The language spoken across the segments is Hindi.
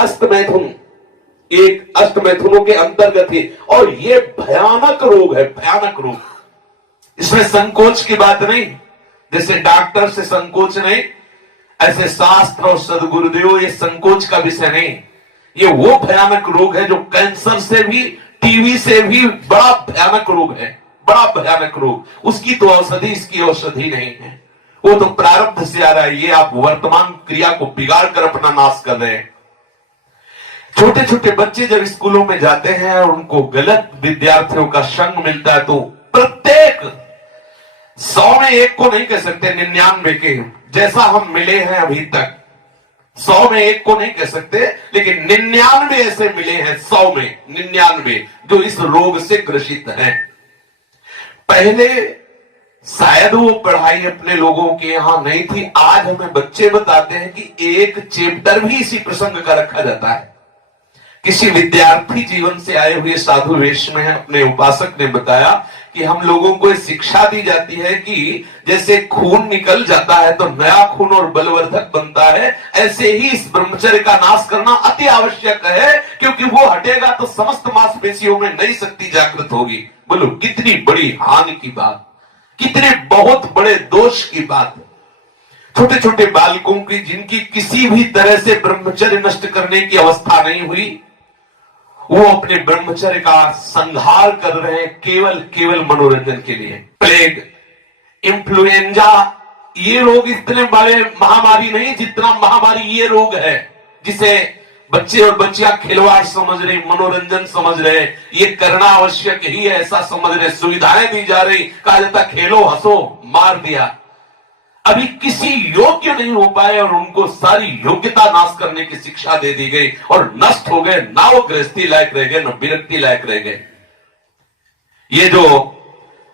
अष्टमैथुन एक अष्टमैथुनों के अंतर्गत है और ये भयानक रोग है, भयानक रोग। इसमें संकोच की बात नहीं, जैसे डॉक्टर से संकोच नहीं, ऐसे शास्त्र और सदगुरुदेव ये संकोच का विषय नहीं। ये वो भयानक रोग है जो कैंसर से भी, टीबी से भी बड़ा भयानक रोग है, बड़ा भयानक रोग। उसकी तो औषधि, इसकी औषधि नहीं है। वो तो प्रारब्ध से आ रहा है। ये आप वर्तमान क्रिया को बिगाड़ कर अपना नाश कर रहे हैं। छोटे छोटे बच्चे जब स्कूलों में जाते हैं और उनको गलत विद्यार्थियों का संग मिलता है, तो प्रत्येक 100 में एक को नहीं कह सकते, 99 के जैसा हम मिले हैं अभी तक, 100 में एक को नहीं कह सकते, लेकिन 99 ऐसे मिले हैं, 100 में 99 जो इस रोग से ग्रसित हैं। पहले शायद वो पढ़ाई अपने लोगों के यहां नहीं थी। आज हमें बच्चे बताते हैं कि एक चैप्टर भी इसी प्रसंग का रखा जाता है। किसी विद्यार्थी जीवन से आए हुए साधु वेश में अपने उपासक ने बताया कि हम लोगों को शिक्षा दी जाती है कि जैसे खून निकल जाता है तो नया खून और बलवर्धक बनता है, ऐसे ही इस ब्रह्मचर्य का नाश करना अति आवश्यक है, क्योंकि वो हटेगा तो समस्त मांसपेशियों में नई शक्ति जागृत होगी। बोलो कितनी बड़ी हानि की बात, कितने बहुत बड़े दोष की बात। छोटे छोटे बालकों की जिनकी किसी भी तरह से ब्रह्मचर्य नष्ट करने की अवस्था नहीं हुई, वो अपने ब्रह्मचर्य का संहार कर रहे हैं केवल मनोरंजन के लिए। प्लेग, इन्फ्लुएंजा, ये रोग इतने बड़े महामारी नहीं जितना महामारी ये रोग है, जिसे बच्चे और बच्चियां खिलवाड़ समझ रहे, मनोरंजन समझ रहे, ये करना आवश्यक ही है ऐसा समझ रहे, सुविधाएं दी जा रही, कहा जाता खेलो हंसो, मार दिया। अभी किसी योग्य नहीं हो पाए और उनको सारी योग्यता नाश करने की शिक्षा दे दी गई और नष्ट हो गए। ना वो गृहस्थी लायक रह गए, न विरक्ति लायक रह गए। ये जो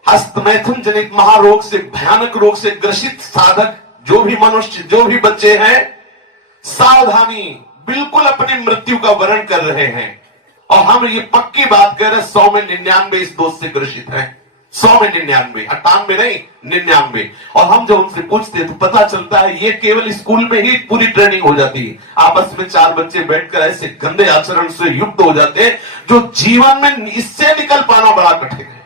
हस्तमैथुन जनित महारोग से, भयानक रोग से ग्रसित साधक जो भी मनुष्य, जो भी बच्चे हैं, सावधानी, बिल्कुल अपनी मृत्यु का वर्ण कर रहे हैं। और हम ये पक्की बात कर रहे हैं, 100 में 99 इस दोष से ग्रसित हैं। 100 में 99, 98 नहीं, 99। और हम जब उनसे पूछते हैं तो पता चलता है ये केवल स्कूल में ही पूरी ट्रेनिंग हो जाती है। आपस में 4 बच्चे बैठकर ऐसे गंदे आचरण से युक्त हो जाते हैं जो जीवन में इससे निकल पाना बड़ा कठिन है।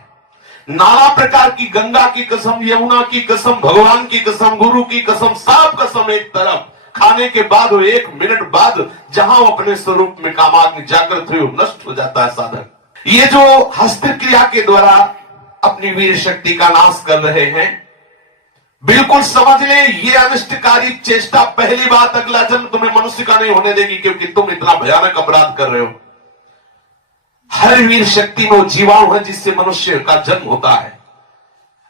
नाना प्रकार की, गंगा की कसम, यमुना की कसम, भगवान की कसम, गुरु की कसम, सब कसम एक तरफ, खाने के बाद 1 मिनट बाद जहां वो अपने स्वरूप में कामाग्नि जागृत हुई, नष्ट हो जाता है साधक। ये जो हस्त क्रिया के द्वारा अपनी वीर शक्ति का नाश कर रहे हैं, बिल्कुल समझ ले ये अनिष्टकारी चेष्टा पहली बात अगला जन्म तुम्हें मनुष्य का नहीं होने देगी, क्योंकि तुम इतना भयानक अपराध कर रहे हो। हर वीर शक्ति में जीवाणु है जिससे मनुष्य का जन्म होता है।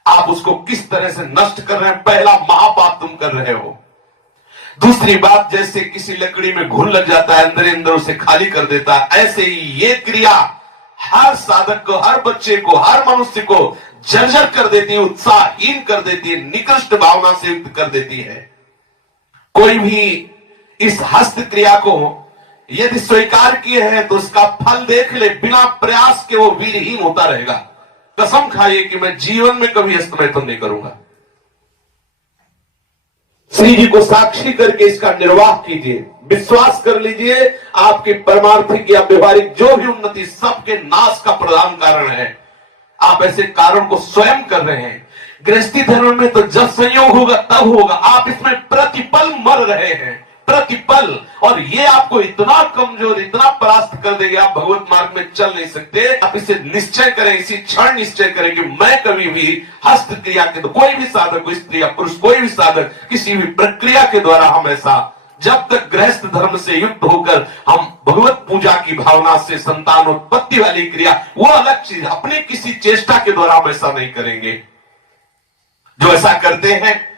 आप उसको किस तरह से नष्ट कर रहे हैं, पहला महापाप तुम कर रहे हो। दूसरी बात, जैसे किसी लकड़ी में घुन लग जाता है, अंदर उसे खाली कर देता है, ऐसे ही ये क्रिया हर साधक को, हर बच्चे को, हर मनुष्य को जर्जर कर देती है, उत्साहहीन कर देती है, निकृष्ट भावना से युक्त कर देती है। कोई भी इस हस्त क्रिया को यदि स्वीकार किए हैं तो उसका फल देख ले, बिना प्रयास के वो वीरहीन होता रहेगा। कसम खाइए कि मैं जीवन में कभी हस्तमैथुन नहीं करूंगा। श्री जी को साक्षी करके इसका निर्वाह कीजिए, विश्वास कर लीजिए, आपकी परमार्थिक या व्यवहारिक जो भी उन्नति सबके नाश का प्रधान कारण है। आप ऐसे कारण को स्वयं कर रहे हैं। गृहस्थी धर्म में तो जब संयोग होगा तब होगा, आप इसमें प्रतिपल मर रहे हैं, प्रतिपल। और ये आपको इतना कमजोर, इतना परास्त कर देगा, आप भगवत मार्ग में चल नहीं सकते। आप इसे निश्चय करें, इसी क्षण निश्चय करें कि मैं कभी भी हस्त क्रिया के, तो कोई भी साधक हो, स्त्री या पुरुष, कोई भी साधक किसी भी प्रक्रिया के द्वारा हम ऐसा, जब तक गृहस्थ धर्म से युक्त होकर हम भगवत पूजा की भावना से संतानोत्पत्ति वाली क्रिया, वो अलग चीज, अपने किसी चेष्टा के द्वारा हम ऐसा नहीं करेंगे। जो ऐसा करते हैं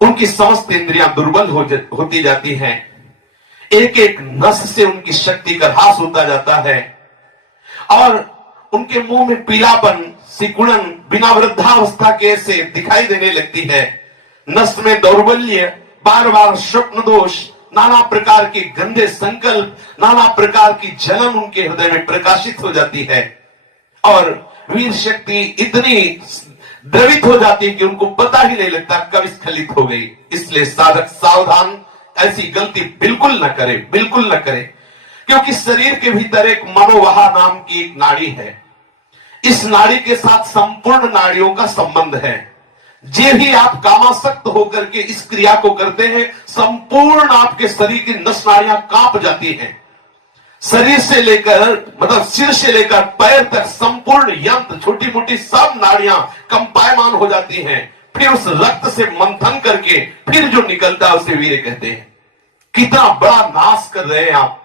उनकी समस्त इंद्रियां दुर्बल होती जाती हैं, एक एक नस से उनकी शक्ति का ह्रास होता जाता है और उनके मुंह में पीलापन, सिकुड़न बिना वृद्धावस्था के से दिखाई देने लगती है। नस में दौर्बल्य, बार बार स्वप्न दोष, नाना प्रकार के गंदे संकल्प, नाना प्रकार की जलन उनके हृदय में प्रकाशित हो जाती है और वीर शक्ति इतनी द्रवित हो जाती है कि उनको पता ही नहीं लगता कब स्खलित हो गई। इसलिए साधक सावधान, ऐसी गलती बिल्कुल न करें, बिल्कुल न करें, क्योंकि शरीर के भीतर एक मनोवाहा नाम की एक नाड़ी है। इस नाड़ी के साथ संपूर्ण नाड़ियों का संबंध है। जे ही आप कामासक्त होकर के इस क्रिया को करते हैं, संपूर्ण आपके शरीर की नस नाड़ियां कांप जाती हैं। शरीर से लेकर मतलब सिर से लेकर पैर तक संपूर्ण यंत्र, छोटी मोटी सब नाड़ियां कंपायमान हो जाती हैं। फिर उस रक्त से मंथन करके फिर जो निकलता है उसे वीर्य कहते हैं। कितना बड़ा नाश कर रहे हैं आप।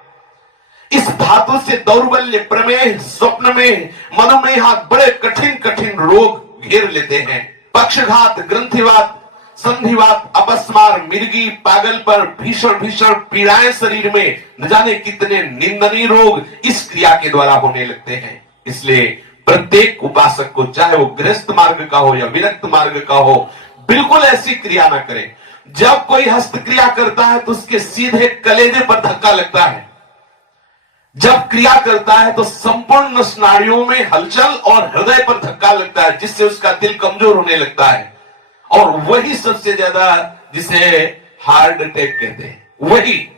इस धातु से दौर्बल्य, प्रमेह, स्वप्न में, मधुमेह, बड़े कठिन कठिन रोग घेर लेते हैं। पक्षघात, ग्रंथिवात, संधिवात, अपस्मार, मिर्गी, पागल पर भीषण भीषण पीड़ाएं शरीर में, न जाने कितने निंदनीय रोग इस क्रिया के द्वारा होने लगते हैं। इसलिए प्रत्येक उपासक को, चाहे वो गृहस्थ मार्ग का हो या विरक्त मार्ग का हो, बिल्कुल ऐसी क्रिया ना करे। जब कोई हस्त क्रिया करता है तो उसके सीधे कलेजे पर धक्का लगता है। जब क्रिया करता है तो संपूर्ण नाड़ियों में हलचल और हृदय पर धक्का लगता है, जिससे उसका दिल कमजोर होने लगता है। और वही सबसे ज्यादा जिसे हार्ट अटैक कहते हैं,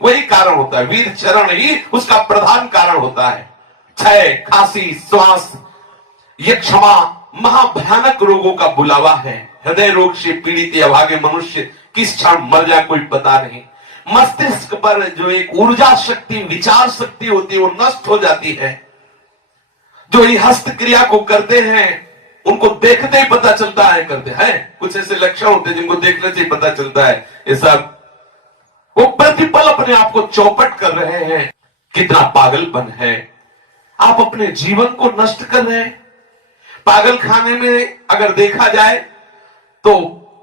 वही कारण होता है। वीर चरण ही उसका प्रधान कारण होता है। क्षय, खांसी, श्वास, ये क्षमा महाभयानक रोगों का बुलावा है। हृदय रोग से पीड़ित या भागे मनुष्य किस क्षण मर जाए कोई पता नहीं। मस्तिष्क पर जो एक ऊर्जा शक्ति, विचार शक्ति होती है, वो नष्ट हो जाती है। जो ये हस्त क्रिया को करते हैं उनको देखते ही पता चलता है करते हैं। कुछ ऐसे लक्षण होते हैं जिनको देखने से ही पता चलता है ये सब वो प्रतिपल अपने आप को चौपट कर रहे हैं। कितना पागलपन है। आप अपने जीवन को नष्ट कर रहे हैं। पागल खाने में अगर देखा जाए तो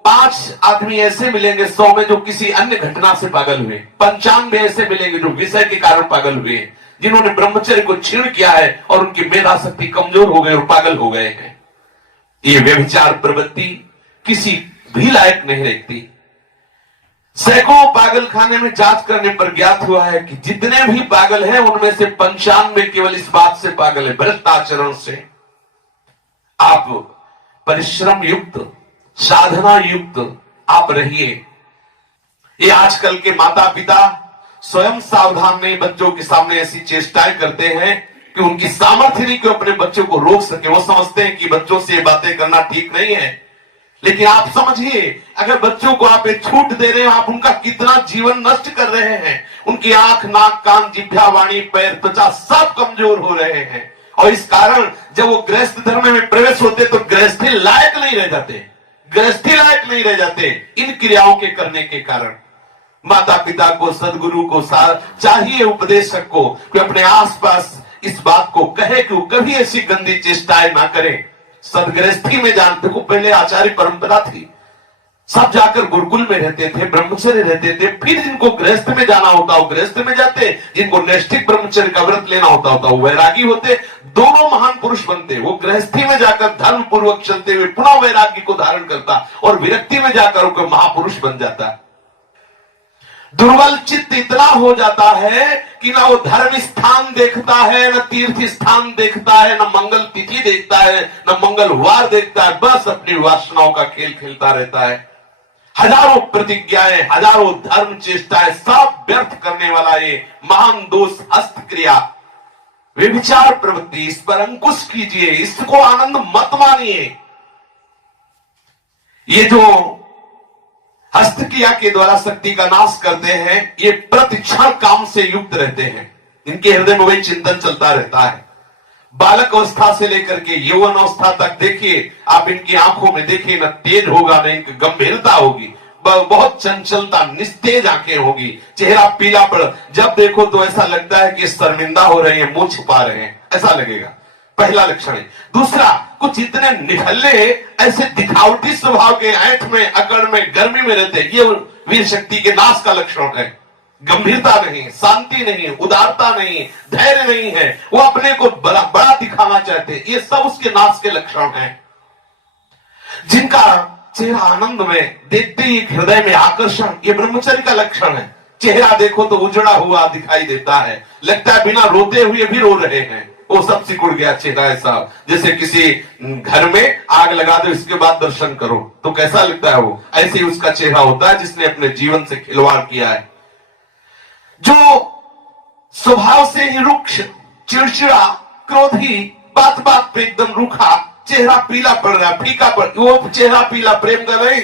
5 आदमी ऐसे मिलेंगे 100 में जो किसी अन्य घटना से पागल हुए। 95 ऐसे मिलेंगे जो विषय के कारण पागल हुए, जिन्होंने ब्रह्मचर्य को छीण किया है और उनकी मेधा शक्ति कमजोर हो गई और पागल हो गए हैं। ये व्यभिचार प्रवृत्ति किसी भी लायक नहीं रहती। सैकड़ों पागल खाने में जांच करने पर ज्ञात हुआ है कि जितने भी पागल हैं उनमें से 95 केवल इस बात से पागल है, भ्रष्ट आचरण से। आप परिश्रम युक्त, साधना युक्त आप रहिए। ये आजकल के माता पिता स्वयं सावधान नहीं, बच्चों के सामने ऐसी चेष्टाएं करते हैं कि उनकी सामर्थ्य नहीं कि अपने बच्चों को रोक सके। वो समझते हैं कि बच्चों से ये बातें करना ठीक नहीं है। लेकिन आप समझिए, अगर बच्चों को आप एक छूट दे रहे हैं, आप उनका कितना जीवन नष्ट कर रहे हैं। उनकी आंख, नाक, कान, जिह्वा, वाणी, पैर, त्वचा सब कमजोर हो रहे हैं। और इस कारण जब वो गृहस्थ धर्म में प्रवेश होते तो गृहस्थी लायक नहीं रह जाते, गृहस्थी लायक नहीं रह जाते इन क्रियाओं के करने के कारण। माता पिता को, सदगुरु को चाहिए, उपदेशक को, कि अपने आसपास इस बात को कहे कि वो कभी ऐसी गंदी चेष्टाएं ना करें। सदगृहस्थी में जान, देखो पहले आचार्य परंपरा थी, सब जाकर गुरुकुल में रहते थे, ब्रह्मचर्य रहते थे। फिर जिनको गृहस्थ में जाना होता वो गृहस्थ में जाते, जिनको नैष्ठिक ब्रह्मचर्य का व्रत लेना होता वो वैरागी होते। दोनों महान पुरुष बनते। वो गृहस्थी में जाकर धर्म पूर्वक चलते हुए पुनः वैरागी को धारण करता और विरक्ति में जाकर वो महापुरुष बन जाता। दुर्बल चित्त इतना हो जाता है कि ना वो धर्म स्थान देखता है, न तीर्थ स्थान देखता है, न मंगल तिथि देखता है, न मंगलवार देखता है। बस अपनी वासनाओं का खेल खेलता रहता है। हजारों प्रतिज्ञाएं, हजारों धर्म चेष्टाएं सब व्यर्थ करने वाला ये महान दोष हस्त क्रिया, व्यभिचार प्रवृत्ति, इस पर अंकुश कीजिए, इसको आनंद मत मानिए। ये जो हस्त क्रिया के द्वारा शक्ति का नाश करते हैं, ये प्रतिक्षण काम से युक्त रहते हैं। इनके हृदय में वही चिंतन चलता रहता है। बालक अवस्था से लेकर के यौवन अवस्था तक देखिए आप, इनकी आंखों में देखिए, न तेज होगा न इनकी गंभीरता होगी, बहुत चंचलता, निस्तेज आंखें होगी, चेहरा पीला पड़, जब देखो तो ऐसा लगता है कि शर्मिंदा हो रहे हैं, मुंह छुपा रहे हैं, ऐसा लगेगा। पहला लक्षण है। दूसरा, कुछ इतने निठल्ले, ऐसे दिखावटी स्वभाव के, ऐंठ में, अकड़ में, गर्मी में रहते, ये वीर शक्ति के नाश का लक्षण है। गंभीरता नहीं, शांति नहीं, उदारता नहीं, धैर्य नहीं है, वो अपने को बड़ा दिखाना चाहते, ये सब उसके नाश के लक्षण हैं। जिनका चेहरा आनंद में, देखते ही हृदय में आकर्षण, ये ब्रह्मचर्य का लक्षण है। चेहरा देखो तो उजड़ा हुआ दिखाई देता है, लगता है बिना रोते हुए भी रो रहे हैं। वो सब सिकुड़ गया चेहरा ऐसा, जैसे किसी घर में आग लगा दो, इसके बाद दर्शन करो तो कैसा लगता है वो, ऐसे ही उसका चेहरा होता है जिसने अपने जीवन से खिलवाड़ किया है। जो स्वभाव से ही रुक्ष, चिड़चिड़ा, क्रोधी, बात बात पे एकदम रूखा, चेहरा पीला पड़ रहा, फीका पड़, वो चेहरा पीला प्रेम का नहीं,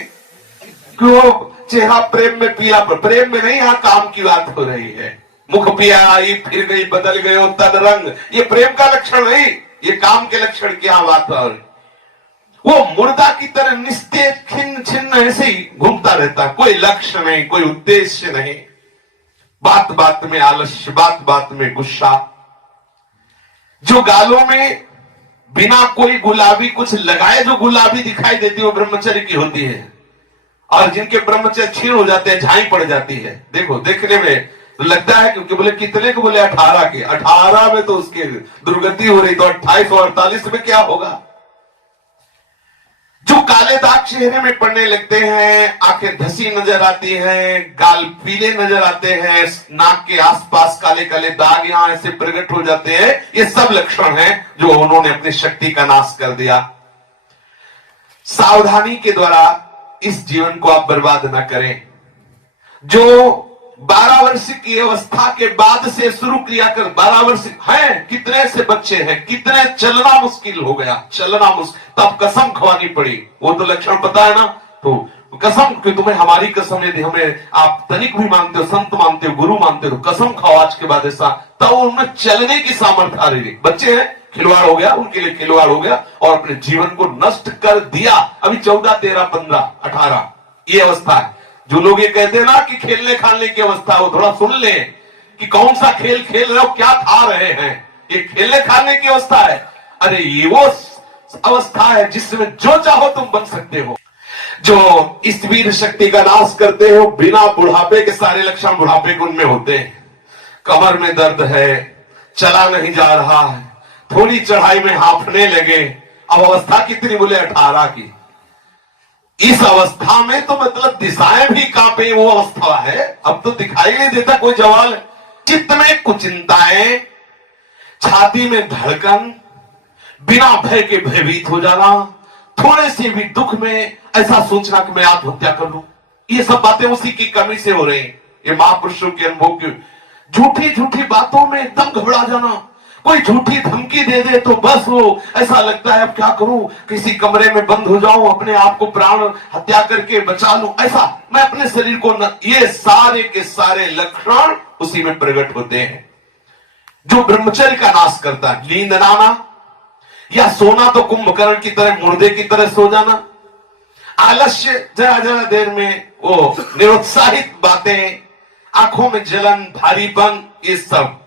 क्यों चेहरा प्रेम में पीला पड़, प्रेम में नहीं, यहां काम की बात हो रही है। मुख पिया आई फिर गई बदल गए हो तन रंग, ये प्रेम का लक्षण नहीं, ये काम के लक्षण की यहां बात हो रही। वो मुर्दा की तरह निस्तेज खिन्न छिन्न ऐसे ही घूमता रहता, कोई लक्ष्य नहीं, कोई उद्देश्य नहीं, बात बात में आलस्य, बात बात में गुस्सा। जो गालों में बिना कोई गुलाबी कुछ लगाए जो गुलाबी दिखाई देती है वो ब्रह्मचर्य की होती है, और जिनके ब्रह्मचर्य क्षीण हो जाते हैं, झाई पड़ जाती है। देखो देखने में तो लगता है क्योंकि बोले कितने को, बोले 18 के, 18 में तो उसकी दुर्गति हो रही, तो 28 और 48 में क्या होगा। जो काले दाग चेहरे में पड़ने लगते हैं, आंखें धसी नजर आती हैं, गाल पीले नजर आते हैं, नाक के आसपास काले काले दाग यहां ऐसे प्रकट हो जाते हैं, ये सब लक्षण हैं जो उन्होंने अपनी शक्ति का नाश कर दिया। सावधानी के द्वारा इस जीवन को आप बर्बाद ना करें। जो 12 वर्ष की अवस्था के बाद से शुरू किया कर, 12 वर्ष है, कितने से बच्चे हैं, कितने चलना मुश्किल हो गया, चलना मुश्किल, तब कसम खवानी पड़ी। वो तो लक्षण पता है ना, तो कसम कि तुम्हें हमारी कसम, यदि हमें आप तनिक भी मानते हो, संत मानते हो, गुरु मानते हो, तो कसम खाओ आज के बाद ऐसा, तब उनमें चलने की सामर्थ्य आ रही। बच्चे हैं, खिलवाड़ हो गया, उनके लिए खिलवाड़ हो गया और अपने जीवन को नष्ट कर दिया। अभी 14, 13, 15, 18 ये अवस्था है। जो लोग ये कहते हैं ना कि खेलने खाने की अवस्था, वो थोड़ा सुन ले कि कौन सा खेल खेल रहे हो, क्या खा रहे हैं। ये खेलने खाने की अवस्था है। अरे ये वो अवस्था है जिसमें जो चाहो तुम बन सकते हो। जो इस वीर शक्ति का नाश करते हो, बिना बुढ़ापे के सारे लक्षण बुढ़ापे के उनमें होते हैं। कमर में दर्द है, चला नहीं जा रहा है, थोड़ी चढ़ाई में हांफने लगे। अब अवस्था कितनी, बोले 18 की। इस अवस्था में तो मतलब दिशाएं भी कांपे, वो अवस्था है। अब तो दिखाई नहीं देता कोई जवाल। चित्त में कुचिंताएं, छाती में धड़कन, बिना भय के भयभीत हो जाना, थोड़े से भी दुख में ऐसा सोचना कि मैं आत्महत्या कर लूं। ये सब बातें उसी की कमी से हो रही हैं। ये महापुरुषों के अनुभव की झूठी झूठी बातों में एकदम घबरा जाना। कोई झूठी धमकी दे दे तो बस वो ऐसा लगता है अब क्या करूं, किसी कमरे में बंद हो जाऊं, अपने आप को प्राण हत्या करके बचा लूं, ऐसा मैं अपने शरीर को न, ये सारे के सारे लक्षण उसी में प्रकट होते हैं। जो ब्रह्मचर्य का नाश करता है, नींद ना आना या सोना तो कुंभकर्ण की तरह, मुर्दे की तरह सो जाना, आलस्य, जरा जरा देर में वो निरुत्साहित बातें, आंखों में जलन, भारीपन, ये सब,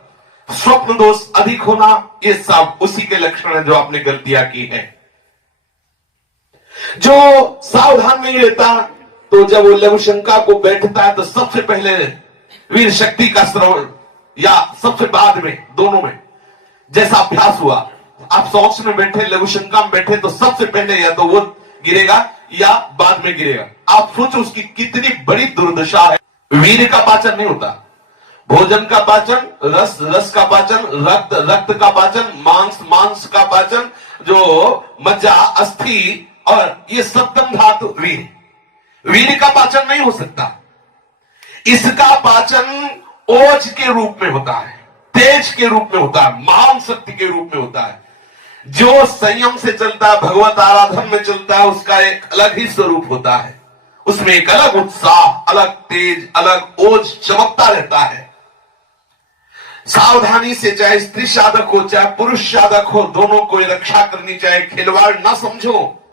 स्वप्न दोष अधिक होना, ये सब उसी के लक्षण है जो आपने गलतियां की है। जो सावधान नहीं रहता, तो जब वो लघु शंका को बैठता है तो सबसे पहले वीर शक्ति का श्रवण, या सबसे बाद में, दोनों में जैसा अभ्यास हुआ, आप सौक्ष में बैठे, लघु शंका में बैठे, तो सबसे पहले या तो वो गिरेगा या बाद में गिरेगा। आप सोचो उसकी कितनी बड़ी दुर्दशा है। वीर का पाचन नहीं होता, भोजन का पाचन, रस रस का पाचन, रक्त रक्त का पाचन, मांस मांस का पाचन, जो मज्जा, अस्थि और ये सप्तम धातु वीर का पाचन नहीं हो सकता। इसका पाचन ओज के रूप में होता है, तेज के रूप में होता है, महान शक्ति के रूप में होता है। जो संयम से चलता है, भगवत आराधन में चलता है, उसका एक अलग ही स्वरूप होता है। उसमें एक अलग उत्साह, अलग तेज, अलग ओज चमकता रहता है। सावधानी से, चाहे स्त्री साधक हो चाहे पुरुष साधक हो, दोनों को रक्षा करनी चाहिए। खिलवाड़ ना समझो।